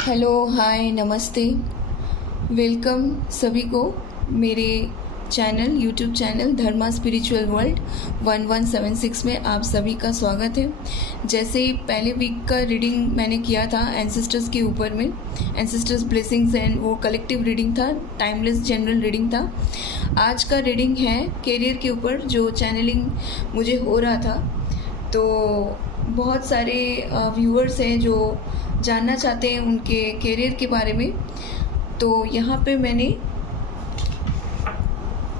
Hello, हाय, नमस्ते, welcome सभी को मेरे यूट्यूब चैनल धर्मा स्पिरिचुअल वर्ल्ड 1176 में आप सभी का स्वागत है। जैसे पहले वीक का रीडिंग मैंने किया था एंसेस्टर्स के ऊपर में, एंसेस्टर्स ब्लेसिंग्स एंड वो कलेक्टिव रीडिंग था, टाइमलेस जनरल रीडिंग था। आज का रीडिंग है कैरियर के ऊपर, जो चैनलिंग मुझे हो रहा था। तो बहुत सारे व्यूअर्स हैं जो जानना चाहते हैं उनके कैरियर के बारे में। तो यहाँ पे मैंने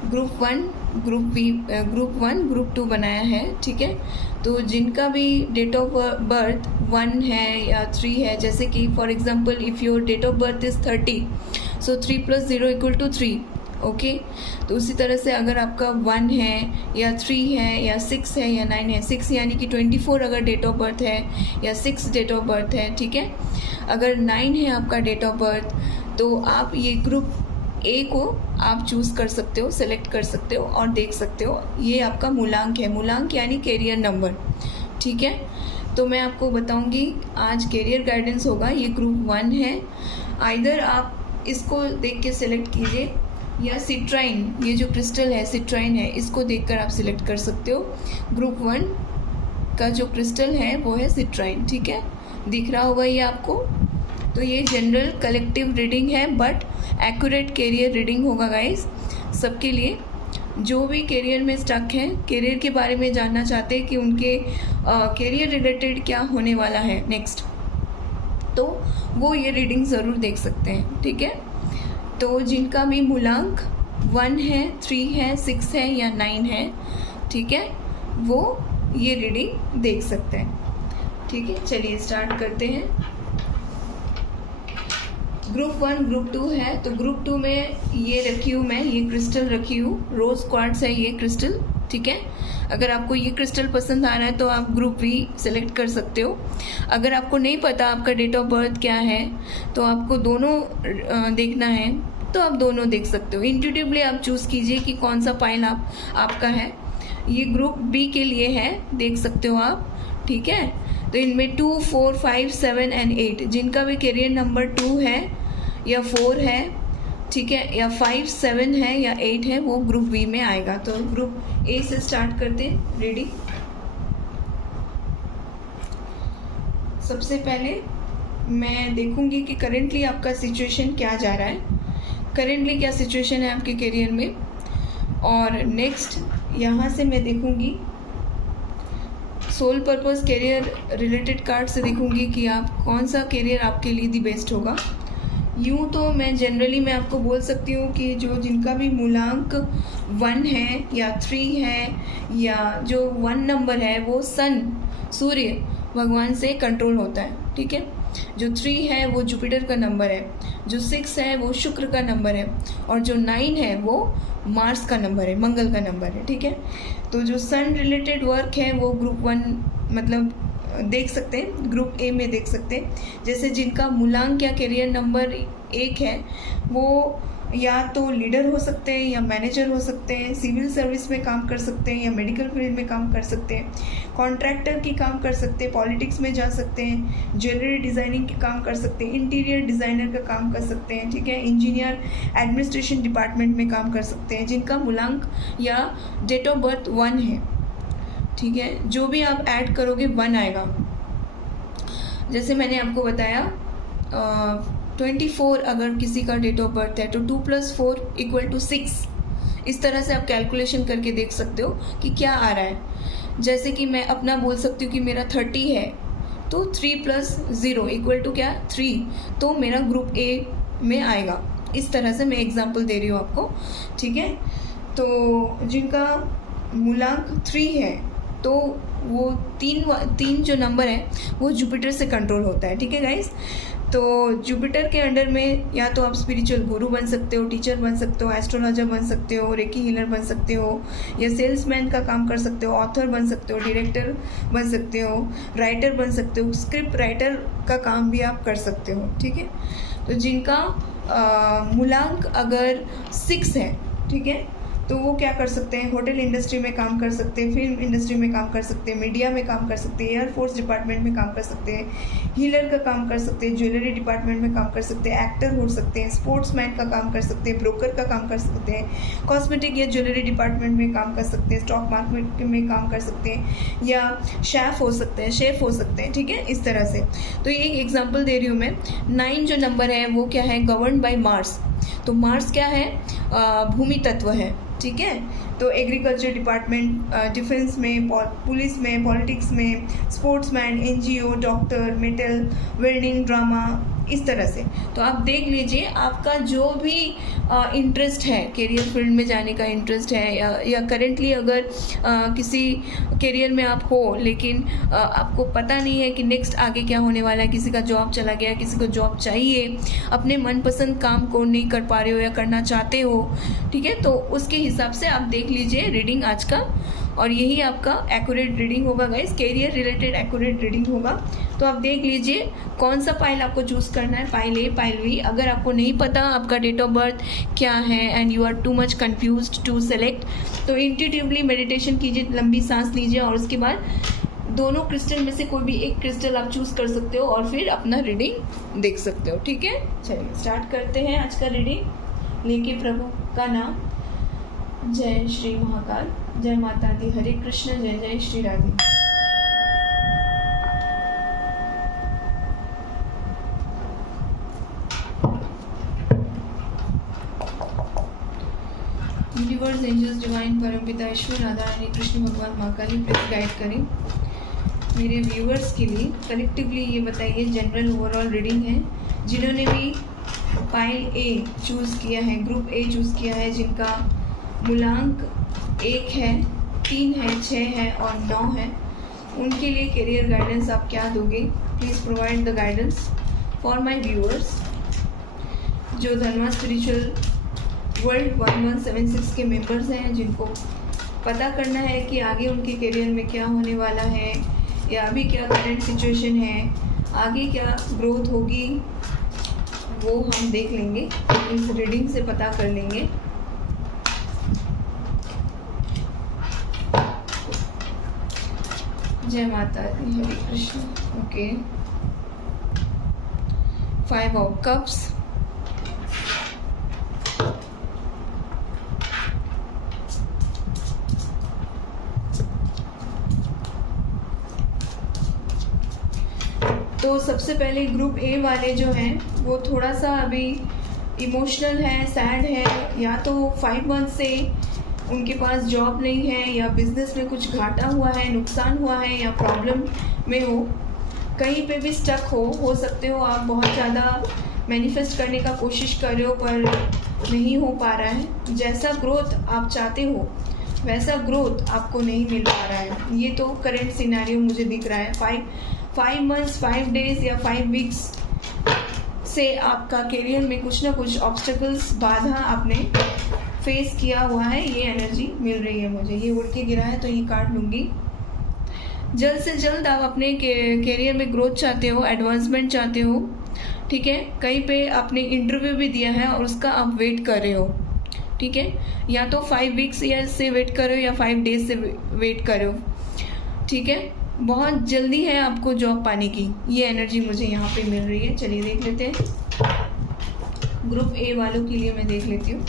ग्रुप 1, ग्रुप 2 बनाया है, ठीक है। तो जिनका भी डेट ऑफ बर्थ 1 है या 3 है, जैसे कि for example if your date of birth is 30, so 3 + 0 = 3, okay. तो उसी तरह से अगर आपका 1 है या 3 है या 6 है या 9 है, 6 यानी कि 24 अगर डेट ऑफ बर्थ है या 6 डेट ऑफ बर्थ है, ठीक है। अगर 9 है आपका डेट ऑफ बर्थ, तो आप ये ग्रुप ए को आप चूज़ कर सकते हो, सेलेक्ट कर सकते हो और देख सकते हो। ये आपका मूलांक है, मूलांक यानी कैरियर नंबर, ठीक है। तो मैं आपको बताऊंगी आज कैरियर गाइडेंस होगा। ये ग्रुप 1 है, आइदर आप इसको देख के सिलेक्ट कीजिए या सिट्राइन, ये जो क्रिस्टल है सिट्राइन है, इसको देखकर आप सिलेक्ट कर सकते हो। ग्रुप 1 का जो क्रिस्टल है वो है सिट्राइन, ठीक है, दिख रहा होगा ये आपको। तो ये जनरल कलेक्टिव रीडिंग है, बट एक्यूरेट कैरियर रीडिंग होगा गाइस सबके लिए। जो भी कैरियर में स्टक हैं, कैरियर के बारे में जानना चाहते हैं कि उनके कैरियर रिलेटेड क्या होने वाला है नेक्स्ट, तो वो ये रीडिंग ज़रूर देख सकते हैं, ठीक है। तो जिनका भी मूलांक 1 है, 3 है, 6 है या 9 है, ठीक है, वो ये रीडिंग देख सकते हैं, ठीक है। चलिए स्टार्ट करते हैं। ग्रुप 1 ग्रुप 2 है, तो ग्रुप 2 में ये रखी हूँ मैं, ये क्रिस्टल रखी हूँ, रोज क्वार्ट्ज है ये क्रिस्टल, ठीक है। अगर आपको ये क्रिस्टल पसंद आ रहा है तो आप ग्रुप भी सेलेक्ट कर सकते हो। अगर आपको नहीं पता आपका डेट ऑफ बर्थ क्या है, तो आपको दोनों देखना है, तो आप दोनों देख सकते हो। इंट्यूटिवली आप चूज़ कीजिए कि कौन सा पाइल आपका है। ये ग्रुप बी के लिए है, देख सकते हो आप, ठीक है। तो इनमें 2, 4, 5, 7 एंड 8, जिनका भी कैरियर नंबर 2 है या 4 है, ठीक है, या 5, 7 है या 8 है, वो ग्रुप बी में आएगा। तो ग्रुप ए से स्टार्ट करते हैं रीडिंग। सबसे पहले मैं देखूंगी कि करेंटली आपका सिचुएशन क्या जा रहा है, करेंटली क्या सिचुएशन है आपके करियर में। और नेक्स्ट यहाँ से मैं देखूंगी soul purpose career related card से देखूंगी कि आप कौन सा कैरियर आपके लिए दी बेस्ट होगा। यूँ तो मैं जनरली मैं आपको बोल सकती हूँ कि जिनका भी मूलांक 1 है या 3 है या जो 1 नंबर है, वो सूर्य भगवान से कंट्रोल होता है, ठीक है। जो 3 है वो जुपिटर का नंबर है, जो 6 है वो शुक्र का नंबर है, और जो 9 है वो मार्स का नंबर है, मंगल का नंबर है, ठीक है। तो जो सन रिलेटेड वर्क है वो ग्रुप 1 मतलब देख सकते हैं, ग्रुप ए में देख सकते हैं। जैसे जिनका मूलांक या कैरियर नंबर 1 है, वो या तो लीडर हो सकते हैं या मैनेजर हो सकते हैं, सिविल सर्विस में काम कर सकते हैं या मेडिकल फील्ड में काम कर सकते हैं, कॉन्ट्रैक्टर की काम कर सकते हैं, पॉलिटिक्स में जा सकते हैं, ज्वेलरी डिज़ाइनिंग के काम कर सकते हैं, इंटीरियर डिज़ाइनर का काम कर सकते हैं, ठीक है, इंजीनियर एडमिनिस्ट्रेशन डिपार्टमेंट में काम कर सकते हैं, जिनका मूलांक या डेट ऑफ बर्थ 1 है, ठीक है। जो भी आप ऐड करोगे 1 आएगा। जैसे मैंने आपको बताया 24 अगर किसी का डेट ऑफ बर्थ है, तो 2 + 4 = 6। इस तरह से आप कैलकुलेशन करके देख सकते हो कि क्या आ रहा है। जैसे कि मैं अपना बोल सकती हूँ कि मेरा 30 है, तो 3 + 0 = क्या, 3, तो मेरा ग्रुप ए में आएगा। इस तरह से मैं एग्जांपल दे रही हूँ आपको, ठीक है। तो जिनका मूलांक 3 है, तो वो तीन जो नंबर है वो जुपिटर से कंट्रोल होता है, ठीक है गाइस। तो जुपिटर के अंडर में या तो आप स्पिरिचुअल गुरु बन सकते हो, टीचर बन सकते हो, एस्ट्रोलॉजर बन सकते हो, रेकी हीलर बन सकते हो, या सेल्समैन का काम कर सकते हो, ऑथर बन सकते हो, डायरेक्टर बन सकते हो, राइटर बन सकते हो, स्क्रिप्ट राइटर का काम भी आप कर सकते हो, ठीक है। तो जिनका मूलांक अगर 6 है, ठीक है, तो वो क्या कर सकते हैं, होटल इंडस्ट्री में काम कर सकते हैं, फिल्म इंडस्ट्री में काम कर सकते हैं, मीडिया में काम कर सकते हैं, एयरफोर्स डिपार्टमेंट में काम कर सकते हैं, हीलर का काम कर सकते हैं, ज्वेलरी डिपार्टमेंट में काम कर सकते हैं, एक्टर हो सकते हैं, स्पोर्ट्समैन का काम कर सकते हैं, ब्रोकर का काम कर सकते हैं, कॉस्मेटिक या ज्वेलरी डिपार्टमेंट में काम कर सकते हैं, स्टॉक मार्केट में काम कर सकते हैं, या शेफ हो सकते हैं, हो सकते हैं, ठीक है, इस तरह से। तो ये एक एग्जांपल दे रही हूँ मैं। 9 जो नंबर है वो क्या है, गवर्न बाय मार्स। तो मार्स क्या है, भूमि तत्व है, ठीक है। तो एग्रीकल्चर डिपार्टमेंट, डिफेंस में, पुलिस में, पॉलिटिक्स में, sportsman, NGO, doctor, metal, welding, drama, इस तरह से। तो आप देख लीजिए आपका जो भी इंटरेस्ट है, करियर फील्ड में जाने का इंटरेस्ट है, या करेंटली अगर किसी करियर में आप हो लेकिन आपको पता नहीं है कि नेक्स्ट आगे क्या होने वाला है, किसी का जॉब चला गया, किसी को जॉब चाहिए, अपने मनपसंद काम को नहीं कर पा रहे हो या करना चाहते हो, ठीक है, तो उसके हिसाब से आप देख लीजिए रीडिंग आज का, और यही आपका एक्यूरेट रीडिंग होगा guys, career related accurate reading होगा। तो आप देख लीजिए कौन सा पाइल आपको चूज़ करना है, पाइल ए, पाइल बी। अगर आपको नहीं पता आपका डेट ऑफ बर्थ क्या है and you are too much confused to select, तो इंट्यूटिवली मेडिटेशन कीजिए, लंबी सांस लीजिए, और उसके बाद दोनों क्रिस्टल में से कोई भी एक क्रिस्टल आप चूज़ कर सकते हो और फिर अपना रीडिंग देख सकते हो, ठीक है। चलिए स्टार्ट करते हैं आज का रीडिंग लेके प्रभु का नाम। जय श्री महाकाल, जय माता दी, हरे कृष्ण, जय जय Shri Radhe. Universe, angels, divine, परमपिता ईश्वर, राधा रानी, कृष्ण भगवान, माँ काली प्लीज गाइड करें मेरे व्यूअर्स के लिए। कलेक्टिवली ये बताइए, जनरल ओवरऑल रीडिंग है। जिन्होंने भी पाइल ए चूज़ किया है, ग्रुप ए चूज़ किया है, जिनका मूलांक 1 है, 3 है, 6 है और 9 है, उनके लिए करियर गाइडेंस आप क्या दोगे? Please provide the guidance for my viewers जो धनवा स्पिरिचुअल वर्ल्ड 1176 के मेंबर्स हैं, जिनको पता करना है कि आगे उनके करियर में क्या होने वाला है, या अभी क्या करंट सिचुएशन है, आगे क्या ग्रोथ होगी, वो हम देख लेंगे, इस रीडिंग से पता कर लेंगे। जय माता दी, हरे कृष्ण। ओके, 5 ऑफ कप्स, तो सबसे पहले ग्रुप ए वाले जो हैं वो थोड़ा सा अभी इमोशनल है, सैड है, या तो 5 मंथ से उनके पास जॉब नहीं है, या बिजनेस में कुछ घाटा हुआ है, नुकसान हुआ है, या प्रॉब्लम में हो, कहीं पे भी स्टक हो सकते हो। आप बहुत ज़्यादा मैनिफेस्ट करने का कोशिश कर रहे हो पर नहीं हो पा रहा है, जैसा ग्रोथ आप चाहते हो वैसा ग्रोथ आपको नहीं मिल पा रहा है। ये तो करेंट सिनेरियो मुझे दिख रहा है। 5 मंथ्स, 5 डेज या 5 वीक्स से आपका करियर में कुछ ना कुछ ऑब्स्टेकल्स, बाधा आपने फेस किया हुआ है, ये एनर्जी मिल रही है मुझे। ये उड़ के गिरा है तो ये काट लूँगी। जल्द से जल्द आप अपने करियर में ग्रोथ चाहते हो, एडवांसमेंट चाहते हो, ठीक है। कहीं पे आपने इंटरव्यू भी दिया है और उसका आप वेट कर रहे हो, ठीक है, या तो 5 वीक्स से वेट कर रहे हो या 5 डेज से वेट कर रहे हो, ठीक है। बहुत जल्दी है आपको जॉब पाने की, ये एनर्जी मुझे यहाँ पे मिल रही है। चलिए देख लेते हैं ग्रुप ए वालों के लिए, मैं देख लेती हूँ।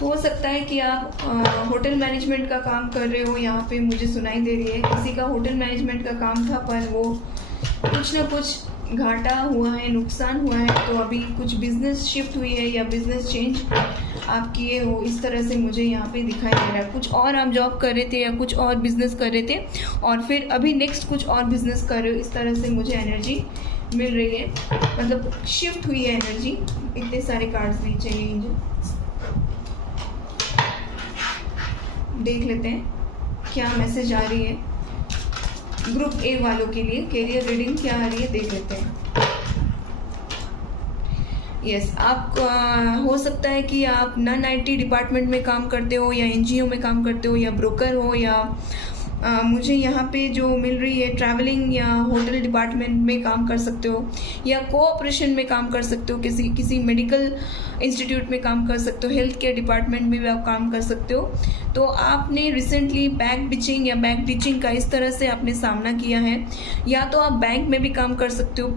हो सकता है कि आप होटल मैनेजमेंट का काम कर रहे हो, यहाँ पे मुझे सुनाई दे रही है किसी का होटल मैनेजमेंट का काम था पर वो कुछ ना कुछ घाटा हुआ है, नुकसान हुआ है, तो अभी कुछ बिजनेस शिफ्ट हुई है या बिजनेस चेंज आप किए हो, इस तरह से मुझे यहाँ पे दिखाई दे रहा है। कुछ और आप जॉब कर रहे थे या कुछ और बिजनेस कर रहे थे और फिर अभी नेक्स्ट कुछ और बिजनेस कर रहे हो, इस तरह से मुझे एनर्जी मिल रही है, मतलब शिफ्ट हुई है एनर्जी। इतने सारे कार्ड्स नहीं चाहिए मुझे, देख लेते हैं क्या मैसेज आ रही है ग्रुप ए वालों के लिए। करियर रीडिंग क्या आ रही है देख लेते हैं। यस, आप हो सकता है कि आप नॉन IT डिपार्टमेंट में काम करते हो, या NGO में काम करते हो, या ब्रोकर हो, या मुझे यहाँ पे जो मिल रही है ट्रैवलिंग या होटल डिपार्टमेंट में काम कर सकते हो, या कोऑपरेशन में काम कर सकते हो, किसी मेडिकल इंस्टीट्यूट में काम कर सकते हो, हेल्थ केयर डिपार्टमेंट में भी आप काम कर सकते हो। तो आपने रिसेंटली बैक बिचिंग या बैक टीचिंग का इस तरह से आपने सामना किया है, या तो आप बैंक में भी काम कर सकते हो।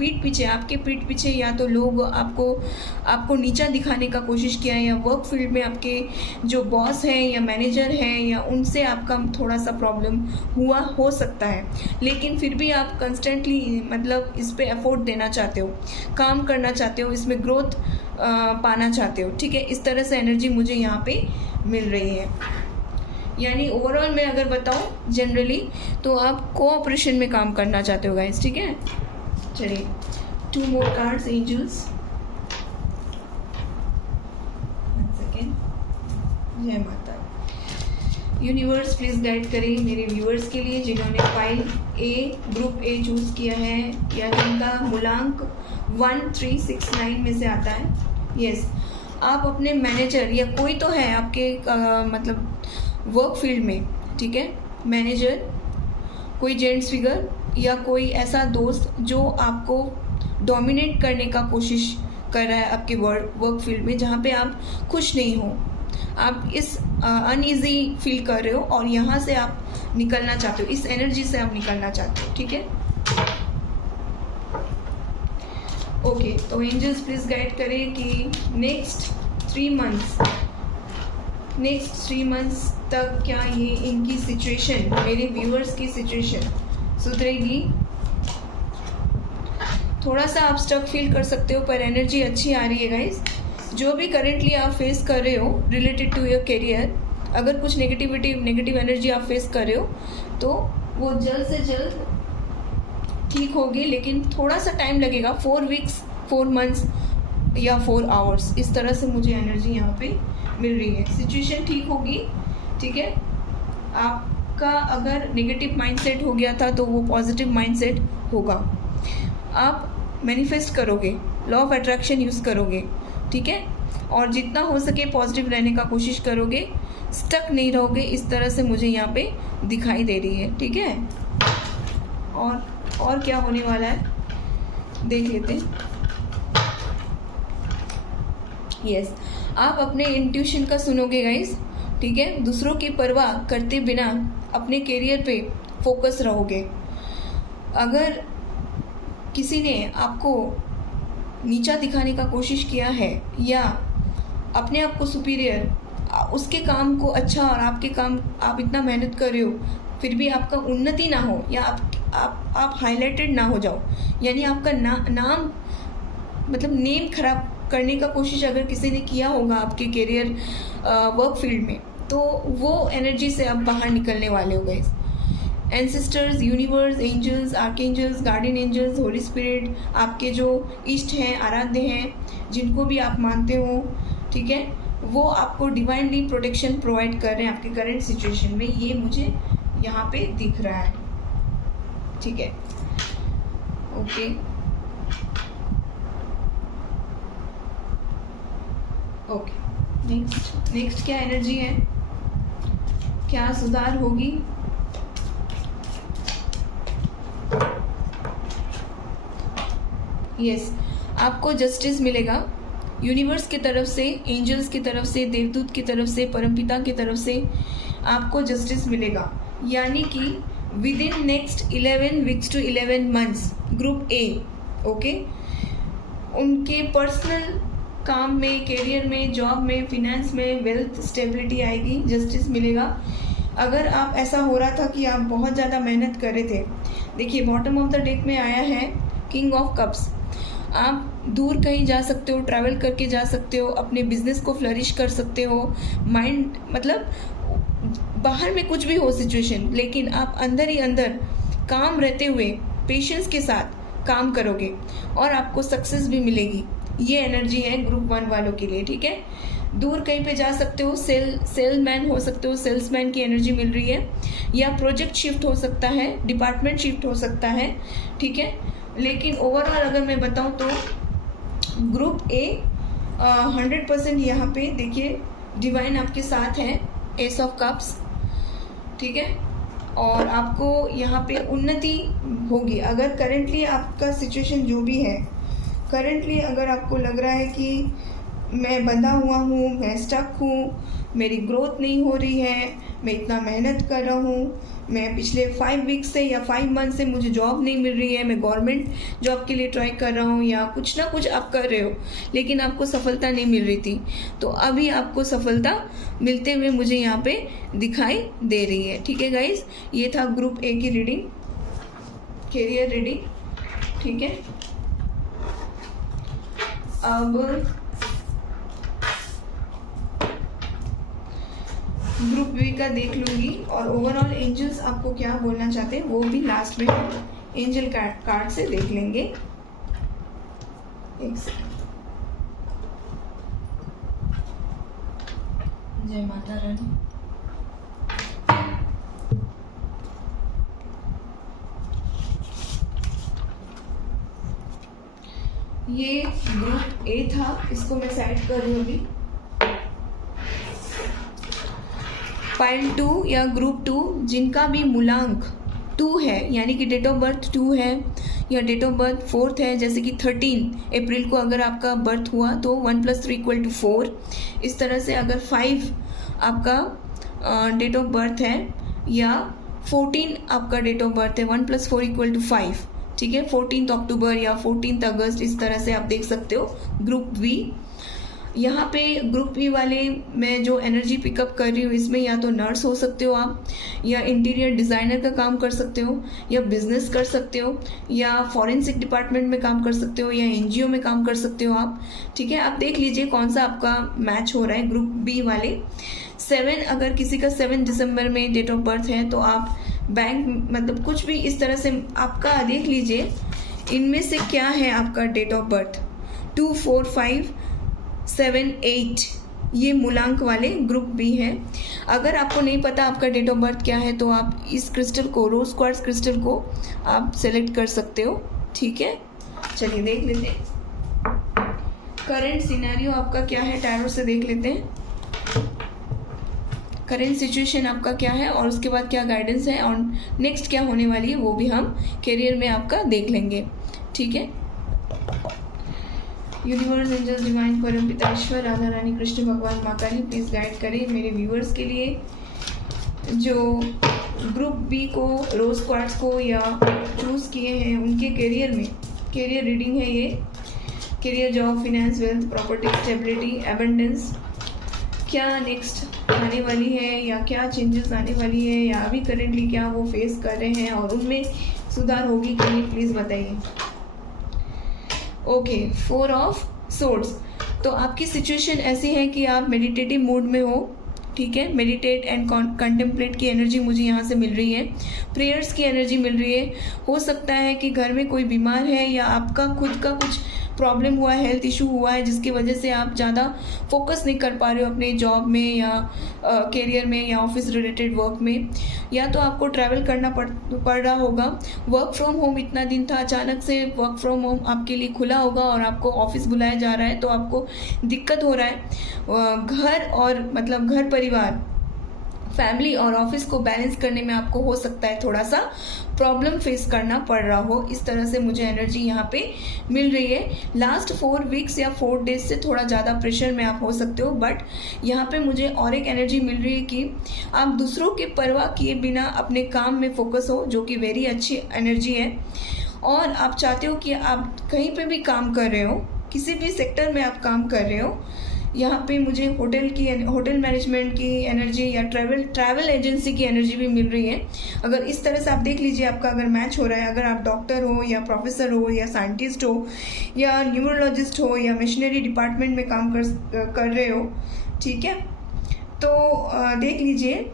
आपके पीठ पीछे या तो लोग आपको नीचा दिखाने का कोशिश किया है, या वर्क फील्ड में आपके जो बॉस हैं या मैनेजर हैं या उनसे आपका थोड़ा सा प्रॉब्लम हुआ हो सकता है, लेकिन फिर भी आप कंस्टेंटली मतलब इस पे एफर्ट देना चाहते हो, काम करना चाहते हो, इसमें ग्रोथ पाना चाहते हो। ठीक है, इस तरह से एनर्जी मुझे यहाँ पे मिल रही है। यानी ओवरऑल मैं अगर बताऊँ जनरली तो आप कोऑपरेशन में काम करना चाहते हो गाइस। ठीक है, चलिए 2 more cards angels। जय माता। यूनिवर्स प्लीज गाइड करें मेरे व्यूअर्स के लिए जिन्होंने file A group A choose किया है, या जिनका मूलांक 1369 में से आता है। यस, आप अपने मैनेजर या कोई तो है आपके मतलब वर्क फील्ड में, ठीक है, मैनेजर, कोई जेंट्स फिगर या कोई ऐसा दोस्त जो आपको डोमिनेट करने का कोशिश कर रहा है आपके वर्क फील्ड में, जहाँ पे आप खुश नहीं हो, आप इस अनईजी फील कर रहे हो और यहाँ से आप निकलना चाहते हो, इस एनर्जी से आप निकलना चाहते हो। ठीक है, ओके। तो एंजल्स प्लीज गाइड करें कि नेक्स्ट 3 मंथ्स तक क्या ये इनकी सिचुएशन, मेरे व्यूअर्स की सिचुएशन सुधरेगी। थोड़ा सा आप स्टक फील कर सकते हो, पर एनर्जी अच्छी आ रही है गाइस। जो भी करेंटली आप फेस कर रहे हो रिलेटेड टू योर करियर, अगर कुछ नेगेटिव एनर्जी आप फेस कर रहे हो तो वो जल्द से जल्द ठीक होगी, लेकिन थोड़ा सा टाइम लगेगा। 4 वीक्स, 4 मंथ्स या 4 आवर्स, इस तरह से मुझे एनर्जी यहाँ पे मिल रही है। सिचुएशन ठीक होगी। ठीक है, आपका अगर नेगेटिव माइंडसेट हो गया था तो वो पॉजिटिव माइंडसेट होगा। आप मैनिफेस्ट करोगे, लॉ ऑफ अट्रैक्शन यूज़ करोगे। ठीक है, और जितना हो सके पॉजिटिव रहने का कोशिश करोगे, स्टक नहीं रहोगे। इस तरह से मुझे यहाँ पे दिखाई दे रही है। ठीक है, और क्या होने वाला है देख लेते हैं। यस, आप अपने इंट्यूशन का सुनोगे गाइस। ठीक है, दूसरों की परवाह करते बिना अपने करियर पे फोकस रहोगे। अगर किसी ने आपको नीचा दिखाने का कोशिश किया है या अपने आप को सुपीरियर, उसके काम को अच्छा और आपके काम आप इतना मेहनत कर रहे हो फिर भी आपका उन्नति ना हो, या आप हाईलाइटेड ना हो जाओ, यानी आपका नाम मतलब नेम खराब करने का कोशिश अगर किसी ने किया होगा आपके करियर वर्क फील्ड में, तो वो एनर्जी से आप बाहर निकलने वाले हो guys. Ancestors, universe, angels, archangels, guardian angels, holy spirit, आपके जो इष्ट हैं, आराध्य हैं, जिनको भी आप मानते हो, ठीक है, वो आपको डिवाइनली प्रोटेक्शन प्रोवाइड कर रहे हैं आपके करंट सिचुएशन में। ये मुझे यहाँ पे दिख रहा है। ठीक है, ओके। ओके, नेक्स्ट क्या एनर्जी है, क्या सुधार होगी? यस, आपको जस्टिस मिलेगा यूनिवर्स की तरफ से, एंजल्स की तरफ से, देवदूत की तरफ से, परमपिता की तरफ से आपको जस्टिस मिलेगा। यानी कि within next 11 weeks to 11 months group A, okay, उनके पर्सनल काम में, करियर में, जॉब में, फिनेंस में वेल्थ स्टेबिलिटी आएगी, जस्टिस मिलेगा। अगर आप ऐसा हो रहा था कि आप बहुत ज़्यादा मेहनत कर रहे थे, देखिए बॉटम ऑफ द डेक में आया है किंग ऑफ कप्स। आप दूर कहीं जा सकते हो, ट्रैवल करके जा सकते हो, अपने बिजनेस को फ्लरिश कर सकते हो, माइंड मतलब बाहर में कुछ भी हो सिचुएशन, लेकिन आप अंदर ही अंदर काम रहते हुए पेशेंस के साथ काम करोगे और आपको सक्सेस भी मिलेगी। ये एनर्जी है ग्रुप 1 वालों के लिए। ठीक है, दूर कहीं पे जा सकते हो, सेलमैन हो सकते हो, सेल्समैन की एनर्जी मिल रही है, या प्रोजेक्ट शिफ्ट हो सकता है, डिपार्टमेंट शिफ्ट हो सकता है। ठीक है, लेकिन ओवरऑल अगर मैं बताऊं तो ग्रुप ए 100% यहाँ पे देखिए डिवाइन आपके साथ है, एस ऑफ कप्स। ठीक है, और आपको यहाँ पे उन्नति होगी। अगर करंटली आपका सिचुएशन जो भी है, करंटली अगर आपको लग रहा है कि मैं बंधा हुआ हूँ, मैं स्टक हूँ, मेरी ग्रोथ नहीं हो रही है, मैं इतना मेहनत कर रहा हूँ, मैं पिछले 5 वीक से या 5 मंथ से मुझे जॉब नहीं मिल रही है, मैं गवर्नमेंट जॉब के लिए ट्राई कर रहा हूँ, या कुछ ना कुछ आप कर रहे हो लेकिन आपको सफलता नहीं मिल रही थी, तो अभी आपको सफलता मिलते हुए मुझे यहाँ पे दिखाई दे रही है। ठीक है गाइज, ये था ग्रुप ए की रीडिंग, कैरियर रीडिंग। ठीक है, अब ग्रुप बी का देख लूंगी और ओवरऑल एंजल्स आपको क्या बोलना चाहते हैं वो भी लास्ट में एंजल कार्ड से देख लेंगे। एक सेकंड। जय माता रानी। ये ग्रुप ए था, इसको मैं साइड कर रही हूँ अभी। पाइल 2 या ग्रुप 2 जिनका भी मूलांक 2 है, यानी कि डेट ऑफ बर्थ 2 है या डेट ऑफ बर्थ 4th है, जैसे कि 13 अप्रैल को अगर आपका बर्थ हुआ तो 1 + 3 = 4। इस तरह से अगर 5 आपका डेट ऑफ बर्थ है या 14 आपका डेट ऑफ बर्थ है, 1 + 4 = 5। ठीक है, 14 अक्टूबर या 14 अगस्त, इस तरह से आप देख सकते हो ग्रुप वी। यहाँ पे ग्रुप बी वाले मैं जो एनर्जी पिकअप कर रही हूँ इसमें या तो नर्स हो सकते हो आप, या इंटीरियर डिज़ाइनर का काम कर सकते हो, या बिजनेस कर सकते हो, या फॉरेंसिक डिपार्टमेंट में काम कर सकते हो, या एनजीओ में काम कर सकते हो आप। ठीक है, आप देख लीजिए कौन सा आपका मैच हो रहा है। ग्रुप बी वाले 7, अगर किसी का 7 दिसंबर में डेट ऑफ बर्थ है तो आप बैंक मतलब कुछ भी इस तरह से आपका देख लीजिए इनमें से क्या है आपका डेट ऑफ बर्थ। 2, 4, 5, 7, 8 ये मूलांक वाले ग्रुप बी है। अगर आपको नहीं पता आपका डेट ऑफ बर्थ क्या है तो आप इस क्रिस्टल को, रोज क्वार्ट्ज क्रिस्टल को आप सेलेक्ट कर सकते हो। ठीक है, चलिए देख लेते हैं करंट सिनेरियो आपका क्या है, टैरो से देख लेते हैं करंट सिचुएशन आपका क्या है और उसके बाद क्या गाइडेंस है और नेक्स्ट क्या होने वाली है वो भी हम कैरियर में आपका देख लेंगे। ठीक है, यूनिवर्स, एंजल्स, डिवाइन, परम पिता ईश्वर, राधा रानी, कृष्ण भगवान, माँ काली प्लीज गाइड करें मेरे व्यूअर्स के लिए जो ग्रुप बी को, रोज क्वार्ट्ज को या चूज किए हैं उनके कैरियर में। कैरियर रीडिंग है ये, career, job, finance, wealth, property, stability, abundance क्या नेक्स्ट आने वाली है या क्या चेंजेस आने वाली है या अभी करेंटली क्या वो फेस कर रहे हैं और उनमें सुधार होगी कि नहीं, प्लीज़ बताइए। ओके, 4 ऑफ सोर्ड्स, तो आपकी सिचुएशन ऐसी है कि आप मेडिटेटिव मूड में हो। ठीक है, मेडिटेट एंड कंटेम्पलेट की एनर्जी मुझे यहाँ से मिल रही है, प्रेयर्स की एनर्जी मिल रही है। हो सकता है कि घर में कोई बीमार है या आपका खुद का कुछ प्रॉब्लम हुआ है, हेल्थ इशू हुआ है जिसकी वजह से आप ज़्यादा फोकस नहीं कर पा रहे हो अपने जॉब में या कैरियर में या ऑफिस रिलेटेड वर्क में, या तो आपको ट्रैवल करना पड़ रहा होगा। वर्क फ्रॉम होम इतना दिन था, अचानक से वर्क फ्रॉम होम आपके लिए खुला होगा और आपको ऑफिस बुलाया जा रहा है तो आपको दिक्कत हो रहा है। घर और मतलब घर परिवार, फैमिली और ऑफिस को बैलेंस करने में आपको हो सकता है थोड़ा सा प्रॉब्लम फेस करना पड़ रहा हो। इस तरह से मुझे एनर्जी यहाँ पे मिल रही है। लास्ट 4 वीक्स या 4 डेज से थोड़ा ज़्यादा प्रेशर में आप हो सकते हो, बट यहाँ पे मुझे और एक एनर्जी मिल रही है कि आप दूसरों के परवाह किए बिना अपने काम में फोकस हो, जो कि वेरी अच्छी एनर्जी है। और आप चाहते हो कि आप कहीं पे भी काम कर रहे हो, किसी भी सेक्टर में आप काम कर रहे हो, यहाँ पे मुझे होटल मैनेजमेंट की एनर्जी या ट्रैवल एजेंसी की एनर्जी भी मिल रही है। अगर इस तरह से आप देख लीजिए आपका अगर मैच हो रहा है, अगर आप डॉक्टर हो या प्रोफेसर हो या साइंटिस्ट हो या न्यूरोलॉजिस्ट हो या मशीनरी डिपार्टमेंट में काम कर रहे हो, ठीक है, तो देख लीजिए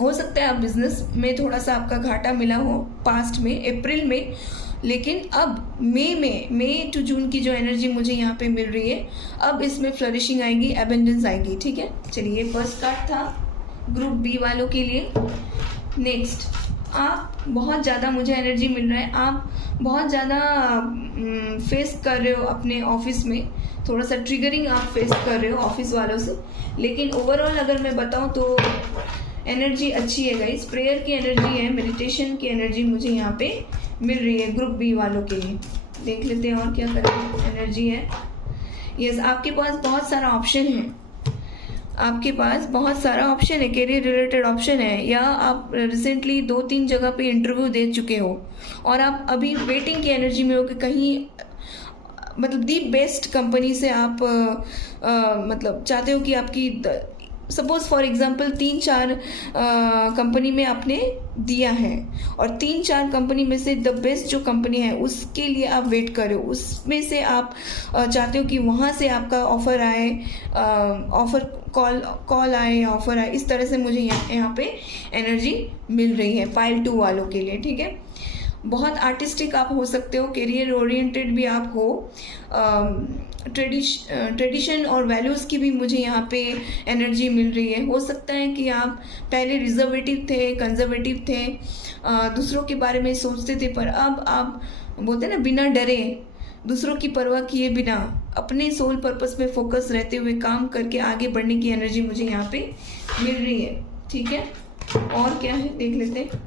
हो सकता है आप बिजनेस में थोड़ा सा आपका घाटा मिला हो पास्ट में, अप्रैल में, लेकिन अब मई टू जून की जो एनर्जी मुझे यहाँ पे मिल रही है, अब इसमें फ्लरिशिंग आएगी, एबेंडेंस आएगी। ठीक है, चलिए फर्स्ट कार्ड था ग्रुप बी वालों के लिए। नेक्स्ट, आप बहुत ज़्यादा मुझे एनर्जी मिल रहा है, आप बहुत ज़्यादा फेस कर रहे हो अपने ऑफिस में, थोड़ा सा ट्रिगरिंग आप फेस कर रहे हो ऑफिस वालों से, लेकिन ओवरऑल अगर मैं बताऊँ तो एनर्जी अच्छी है गाइस, प्रेयर की एनर्जी है, मेडिटेशन की एनर्जी मुझे यहाँ पे मिल रही है ग्रुप बी वालों के लिए। देख लेते हैं और क्या करें, एनर्जी है। यस, आपके पास बहुत सारा ऑप्शन है, आपके पास बहुत सारा ऑप्शन है, करियर रिलेटेड ऑप्शन है, या आप रिसेंटली 2-3 जगह पे इंटरव्यू दे चुके हो और आप अभी वेटिंग की एनर्जी में हो कि कहीं मतलब दी बेस्ट कंपनी से आप मतलब चाहते हो कि आपकी सपोज फॉर एग्जांपल 3-4 कंपनी में आपने दिया है और 3-4 कंपनी में से द बेस्ट जो कंपनी है उसके लिए आप वेट कर रहे हो, उसमें से आप चाहते हो कि वहाँ से आपका ऑफर आए, ऑफर कॉल आए या ऑफर आए। इस तरह से मुझे यहाँ पे एनर्जी मिल रही है पाइल 2 वालों के लिए, ठीक है। बहुत आर्टिस्टिक आप हो सकते हो, करियर ओरिएंटेड भी आप हो, ट्रेडिशन और वैल्यूज़ की भी मुझे यहाँ पे एनर्जी मिल रही है। हो सकता है कि आप पहले रिजर्वेटिव थे, कंजर्वेटिव थे, दूसरों के बारे में सोचते थे, पर अब आप बोलते हैं ना बिना डरे, दूसरों की परवाह किए बिना अपने सोल पर्पस पे फोकस रहते हुए काम करके आगे बढ़ने की एनर्जी मुझे यहाँ पे मिल रही है, ठीक है। और क्या है देख लेते हैं।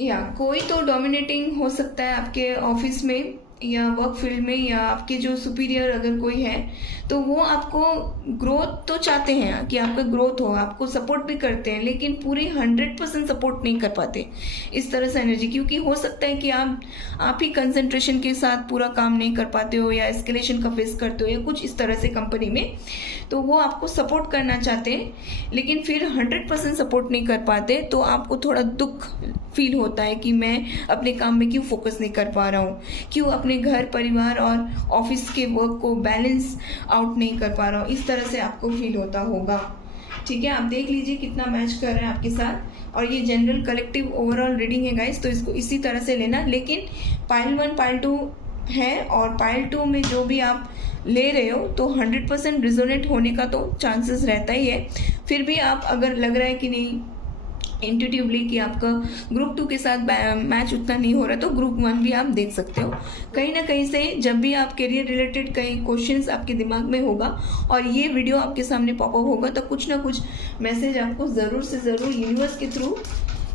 या कोई तो डोमिनेटिंग हो सकता है आपके ऑफिस में या वर्क फील्ड में, या आपके जो सुपीरियर अगर कोई है तो वो आपको ग्रोथ तो चाहते हैं कि आपका ग्रोथ हो, आपको सपोर्ट भी करते हैं, लेकिन पूरी 100% सपोर्ट नहीं कर पाते इस तरह से एनर्जी, क्योंकि हो सकता है कि आप ही कंसंट्रेशन के साथ पूरा काम नहीं कर पाते हो या एस्केलेशन का फेस करते हो या कुछ इस तरह से कंपनी में, तो वो आपको सपोर्ट करना चाहते हैं लेकिन फिर 100% सपोर्ट नहीं कर पाते, तो आपको थोड़ा दुख फील होता है कि मैं अपने काम में क्यों फोकस नहीं कर पा रहा हूँ, क्यों अपने घर परिवार और ऑफिस के वर्क को बैलेंस आउट नहीं कर पा रहा हूँ, इस तरह से आपको फील होता होगा, ठीक है। आप देख लीजिए कितना मैच कर रहे हैं आपके साथ, और ये जनरल कलेक्टिव ओवरऑल रीडिंग है गाइस, तो इसको इसी तरह से लेना। लेकिन पाइल 1 पाइल 2 है और पाइल 2 में जो भी आप ले रहे हो तो 100% रिजोनेट होने का तो चांसेस रहता ही है। फिर भी आप अगर लग रहा है कि नहीं इंट्यूटिवली कि आपका ग्रुप 2 के साथ मैच उतना नहीं हो रहा, तो ग्रुप 1 भी आप देख सकते हो। कहीं ना कहीं से जब भी आप करियर रिलेटेड कई क्वेश्चंस आपके दिमाग में होगा और ये वीडियो आपके सामने पॉपअप होगा, तो कुछ ना कुछ मैसेज आपको ज़रूर से ज़रूर यूनिवर्स के थ्रू,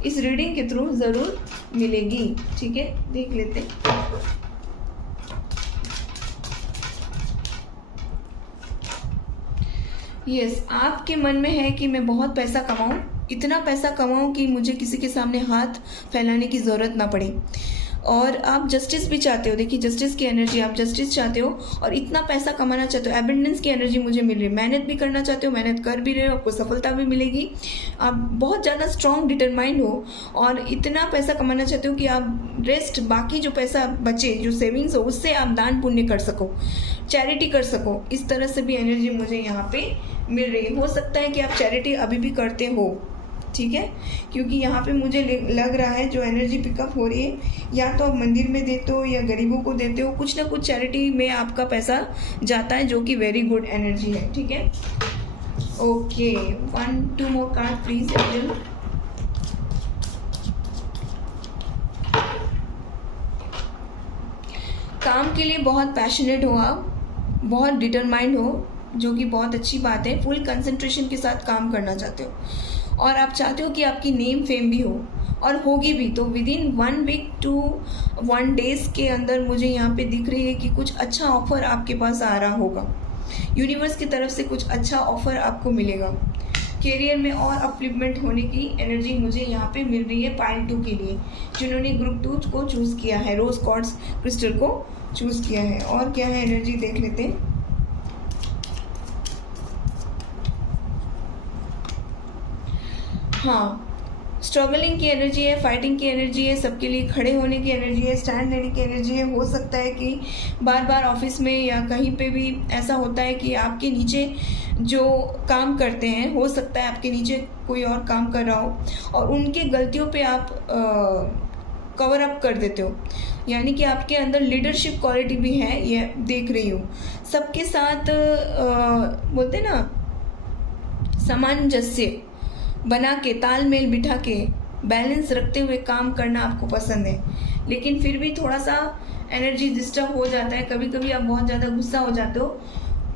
इस रीडिंग के थ्रू ज़रूर मिलेगी, ठीक है। देख लेते हैं। यस, आपके मन में है कि मैं बहुत पैसा कमाऊं, इतना पैसा कमाऊं कि मुझे किसी के सामने हाथ फैलाने की ज़रूरत ना पड़े, और आप जस्टिस भी चाहते हो। देखिए जस्टिस की एनर्जी, आप जस्टिस चाहते हो और इतना पैसा कमाना चाहते हो, एबंडेंस की एनर्जी मुझे मिल रही है, मेहनत भी करना चाहते हो, मेहनत कर भी रहे हो, आपको सफलता भी मिलेगी, आप बहुत ज़्यादा स्ट्रॉन्ग डिटरमाइंड हो और इतना पैसा कमाना चाहते हो कि आप रेस्ट बाकी जो पैसा बचे, जो सेविंग्स हो, उससे आप दान पुण्य कर सको, चैरिटी कर सको, इस तरह से भी एनर्जी मुझे यहाँ पे मिल रही है। हो सकता है कि आप चैरिटी अभी भी करते हो, ठीक है, क्योंकि यहाँ पे मुझे लग रहा है जो एनर्जी पिकअप हो रही है, या तो आप मंदिर में देते हो या गरीबों को देते हो, कुछ ना कुछ चैरिटी में आपका पैसा जाता है, जो कि वेरी गुड एनर्जी है, ठीक है। Okay, 1-2 more card please angel. काम के लिए बहुत पैशनेट हो आप, बहुत डिटरमाइंड हो, जो कि बहुत अच्छी बात है। फुल कंसंट्रेशन के साथ काम करना चाहते हो और आप चाहते हो कि आपकी नेम फेम भी हो, और होगी भी, तो within 1 week to 1 days के अंदर मुझे यहाँ पे दिख रही है कि कुछ अच्छा ऑफर आपके पास आ रहा होगा, यूनिवर्स की तरफ से कुछ अच्छा ऑफर आपको मिलेगा। करियर में और अपलिफ्टमेंट होने की एनर्जी मुझे यहाँ पे मिल रही है पाइल 2 के लिए, जिन्होंने ग्रुप 2 को चूज़ किया है, रोज क्वार्ट्ज क्रिस्टल को चूज़ किया है। और क्या है एनर्जी देख लेते हैं। हाँ, स्ट्रगलिंग की एनर्जी है, फाइटिंग की एनर्जी है, सबके लिए खड़े होने की एनर्जी है, स्टैंड लेने की एनर्जी है। हो सकता है कि बार बार ऑफिस में या कहीं पे भी ऐसा होता है कि आपके नीचे जो काम करते हैं, हो सकता है आपके नीचे कोई और काम कर रहा हो और उनके गलतियों पे आप कवर अप कर देते हो, यानी कि आपके अंदर लीडरशिप क्वालिटी भी है, ये देख रही हूँ। सबके साथ बोलते ना सामंजस्य बना के, तालमेल बिठा के, बैलेंस रखते हुए काम करना आपको पसंद है, लेकिन फिर भी थोड़ा सा एनर्जी डिस्टर्ब हो जाता है, कभी कभी आप बहुत ज़्यादा गुस्सा हो जाते हो।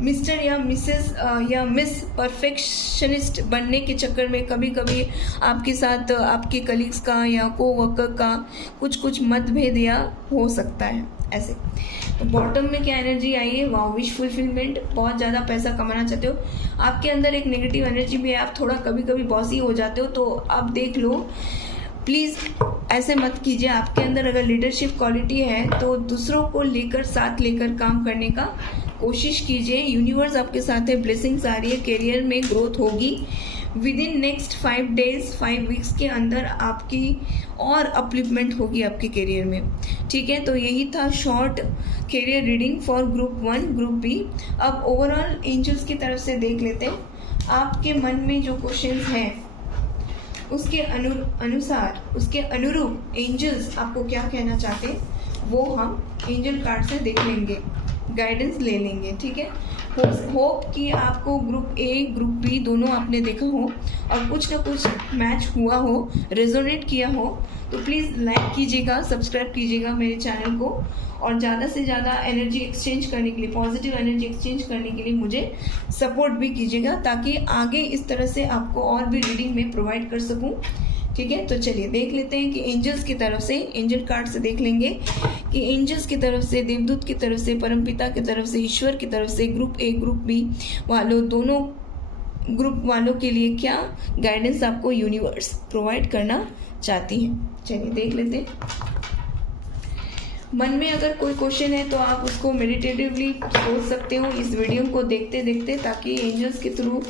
मिस्टर या मिसेस या मिस परफेक्शनिस्ट बनने के चक्कर में कभी कभी आपके साथ आपके कलीग्स का या कोवर्कर का कुछ मतभेद या हो सकता है ऐसे। तो बॉटम में क्या एनर्जी आई है, वाओ, विश फुलफिलमेंट, बहुत ज़्यादा पैसा कमाना चाहते हो। आपके अंदर एक नेगेटिव एनर्जी भी है, आप थोड़ा कभी कभी बॉसी हो जाते हो, तो आप देख लो, प्लीज़ ऐसे मत कीजिए। आपके अंदर अगर लीडरशिप क्वालिटी है तो दूसरों को लेकर साथ लेकर काम करने का कोशिश कीजिए। यूनिवर्स आपके साथ है, ब्लेसिंग्स आ रही है, करियर में ग्रोथ होगी। With in next 5 days 5 weeks के अंदर आपकी और अपलिफ्टमेंट होगी आपके करियर में, ठीक है। तो यही था short career reading for group 1 group B. अब ओवरऑल एंजल्स की तरफ से देख लेते हैं, आपके मन में जो क्वेश्चंस हैं उसके अनुसार, उसके अनुरूप एंजल्स आपको क्या कहना चाहते हैं वो हम एंजल कार्ड से देख लेंगे, गाइडेंस ले लेंगे, ठीक है। होप कि आपको ग्रुप ए ग्रुप बी दोनों आपने देखा हो और कुछ ना कुछ मैच हुआ हो, रेजोनेट किया हो, तो प्लीज़ लाइक कीजिएगा, सब्सक्राइब कीजिएगा मेरे चैनल को, और ज़्यादा से ज़्यादा एनर्जी एक्सचेंज करने के लिए, पॉजिटिव एनर्जी एक्सचेंज करने के लिए मुझे सपोर्ट भी कीजिएगा, ताकि आगे इस तरह से आपको और भी रीडिंग में प्रोवाइड कर सकूं, ठीक है। तो चलिए देख लेते हैं कि एंजल्स की तरफ से, एंजल कार्ड से देख लेंगे कि एंजल्स की तरफ से, देवदूत की तरफ से, परमपिता की तरफ से, ईश्वर की तरफ से ग्रुप ए ग्रुप बी वालों, दोनों ग्रुप वालों के लिए क्या गाइडेंस आपको यूनिवर्स प्रोवाइड करना चाहती है। चलिए देख लेते हैं। मन में अगर कोई क्वेश्चन है तो आप उसको मेडिटेटिवली सोच सकते हो इस वीडियो को देखते देखते, ताकि एंजल्स के थ्रू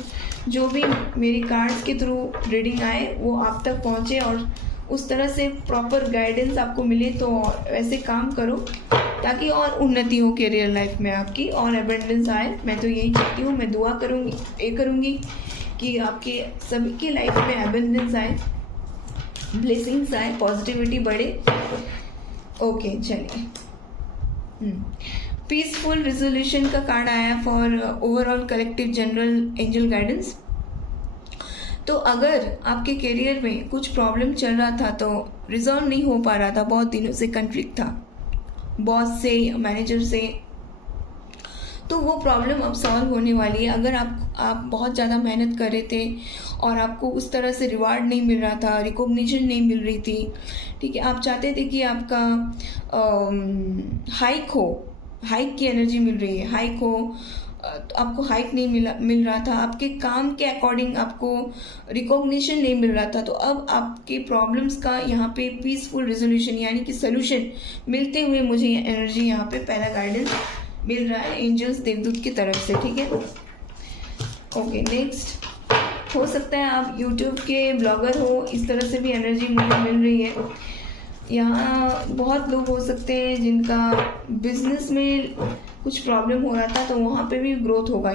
जो भी मेरी कार्ड्स के थ्रू रीडिंग आए वो आप तक पहुंचे और उस तरह से प्रॉपर गाइडेंस आपको मिले। तो वैसे काम करो ताकि और उन्नति हो करियर लाइफ में आपकी, और एबंडेंस आए। मैं तो यही चाहती हूँ, मैं दुआ करूँगी कि आपके सभी की लाइफ में एबंडेंस आए, ब्लेसिंग्स आए, पॉजिटिविटी बढ़े। ओके चलिए, पीसफुल रिजोल्यूशन का कार्ड आया for overall collective general angel guidance. तो अगर आपके करियर में कुछ प्रॉब्लम चल रहा था, तो रिजॉल्व नहीं हो पा रहा था, बहुत दिनों से कन्फ्लिक्ट था बॉस से, मैनेजर से, तो वो प्रॉब्लम अब सॉल्व होने वाली है। अगर आप बहुत ज़्यादा मेहनत कर रहे थे और आपको उस तरह से रिवार्ड नहीं मिल रहा था, रिकॉग्निशन नहीं मिल रही थी, ठीक है, आप चाहते थे कि आपका हाइक की एनर्जी मिल रही है, हाइक हो, तो आपको हाइक नहीं मिल रहा था, आपके काम के अकॉर्डिंग आपको रिकॉग्निशन नहीं मिल रहा था, तो अब आपके प्रॉब्लम्स का यहाँ पे पीसफुल रिजोल्यूशन यानी कि सोल्यूशन मिलते हुए मुझे एनर्जी यहाँ पे पहला गाइडेंस मिल रहा है एंजल्स देवदूत की तरफ से, ठीक है। ओके नेक्स्ट, हो सकता है आप यूट्यूब के ब्लॉगर हो, इस तरह से भी एनर्जी मुझे मिल रही है। यहाँ बहुत लोग हो सकते हैं जिनका बिजनेस में कुछ प्रॉब्लम हो रहा था, तो वहाँ पे भी ग्रोथ होगा।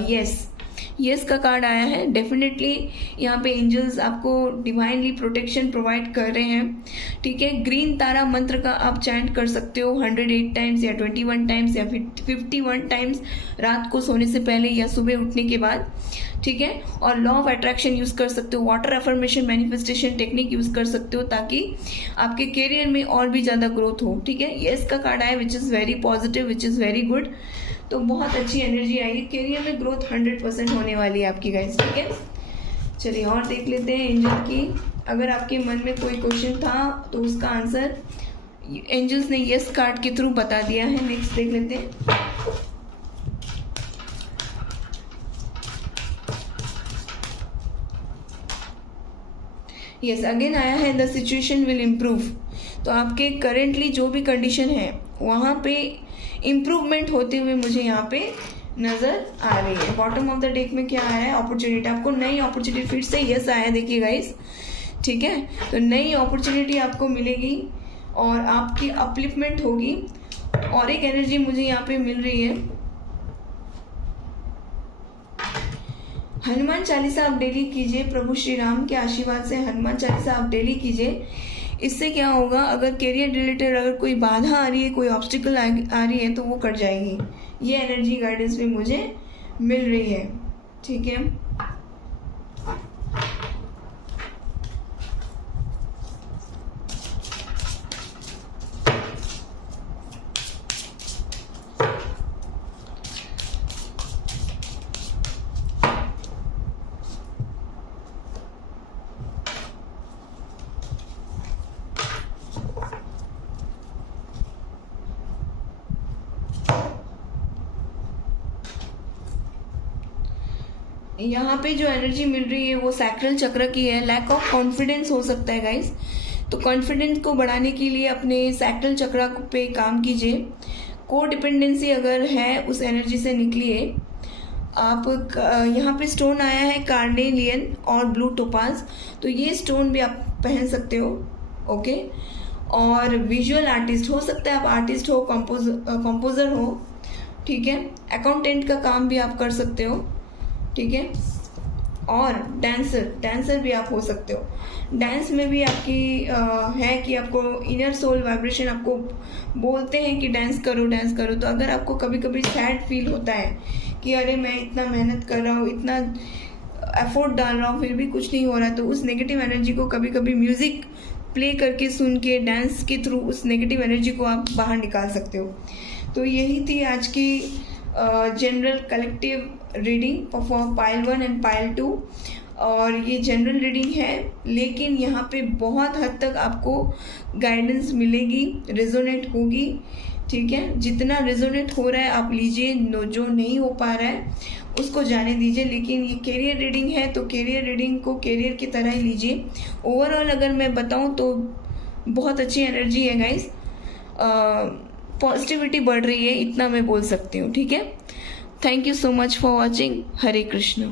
यस का कार्ड आया है। डेफिनेटली यहाँ पे एंजल्स आपको डिवाइनली प्रोटेक्शन प्रोवाइड कर रहे हैं, ठीक है। ग्रीन तारा मंत्र का आप चैंट कर सकते हो 108 टाइम्स या 21 टाइम्स या 51 टाइम्स रात को सोने से पहले या सुबह उठने के बाद, ठीक है। और लॉ ऑफ अट्रैक्शन यूज कर सकते हो, water affirmation manifestation technique use कर सकते हो, ताकि आपके करियर में और भी ज़्यादा ग्रोथ हो, ठीक है। यस का कार्ड आया which is very positive, which is very good. तो बहुत अच्छी एनर्जी आई है, करियर में ग्रोथ 100% होने वाली है आपकी गाइस, ठीक है। चलिए और देख लेते हैं एंजल की। अगर आपके मन में कोई क्वेश्चन था तो उसका आंसर एंजल्स ने यस कार्ड के थ्रू बता दिया है। नेक्स्ट देख लेते हैं। यस अगेन आया है द सिचुएशन विल इम्प्रूव। तो आपके करेंटली जो भी कंडीशन है वहाँ पे इम्प्रूवमेंट होते हुए मुझे यहाँ पे नज़र आ रही है। बॉटम ऑफ द डेक में क्या आया है, अपॉर्चुनिटी, आपको नई अपॉर्चुनिटी, फिर से यस आया, देखिए गाइस, ठीक है। तो नई अपॉर्चुनिटी आपको मिलेगी और आपकी अपलिफ्टमेंट होगी। और एक एनर्जी मुझे यहाँ पे मिल रही है, हनुमान चालीसा आप डेली कीजिए, प्रभु श्री राम के आशीर्वाद से हनुमान चालीसा आप डेली कीजिए। इससे क्या होगा, अगर करियर रिलेटेड अगर कोई बाधा आ रही है, कोई ऑब्स्टिकल आ रही है, तो वो कट जाएगी। ये एनर्जी गाइडेंस भी मुझे मिल रही है, ठीक है। यहाँ पे जो एनर्जी मिल रही है वो सैक्रल चक्र की है। लैक ऑफ कॉन्फिडेंस हो सकता है गाइस, तो कॉन्फिडेंस को बढ़ाने के लिए अपने सैक्रल चक्र पे काम कीजिए। को डिपेंडेंसी अगर है उस एनर्जी से निकलिए आप। यहाँ पे स्टोन आया है कार्नेलियन और ब्लू टोपाज, तो ये स्टोन भी आप पहन सकते हो। ओके, और विजुअल आर्टिस्ट हो सकता है, आप आर्टिस्ट हो, कंपोजर हो, ठीक है, अकाउंटेंट का काम भी आप कर सकते हो, ठीक है, और डांसर भी आप हो सकते हो। डांस में भी आपकी है कि आपको इनर सोल वाइब्रेशन आपको बोलते हैं कि डांस करो। तो अगर आपको कभी कभी सैड फील होता है कि अरे मैं इतना मेहनत कर रहा हूँ, इतना एफर्ट डाल रहा हूँ, फिर भी कुछ नहीं हो रहा, तो उस नेगेटिव एनर्जी को कभी कभी म्यूज़िक प्ले करके, सुन के, डांस के थ्रू उस नेगेटिव एनर्जी को आप बाहर निकाल सकते हो। तो यही थी आज की general collective reading for pile 1 and pile 2। और ये जनरल रीडिंग है, लेकिन यहाँ पे बहुत हद तक आपको गाइडेंस मिलेगी, रेजोनेट होगी, ठीक है। जितना रेजोनेट हो रहा है आप लीजिए, जो नहीं हो पा रहा है उसको जाने दीजिए। लेकिन ये कैरियर रीडिंग है, तो कैरियर रीडिंग को कैरियर की तरह ही लीजिए। ओवरऑल अगर मैं बताऊँ तो बहुत अच्छी एनर्जी है गाइस, पॉजिटिविटी बढ़ रही है, इतना मैं बोल सकती हूँ, ठीक है। Thank you so much for watching. Hare Krishna.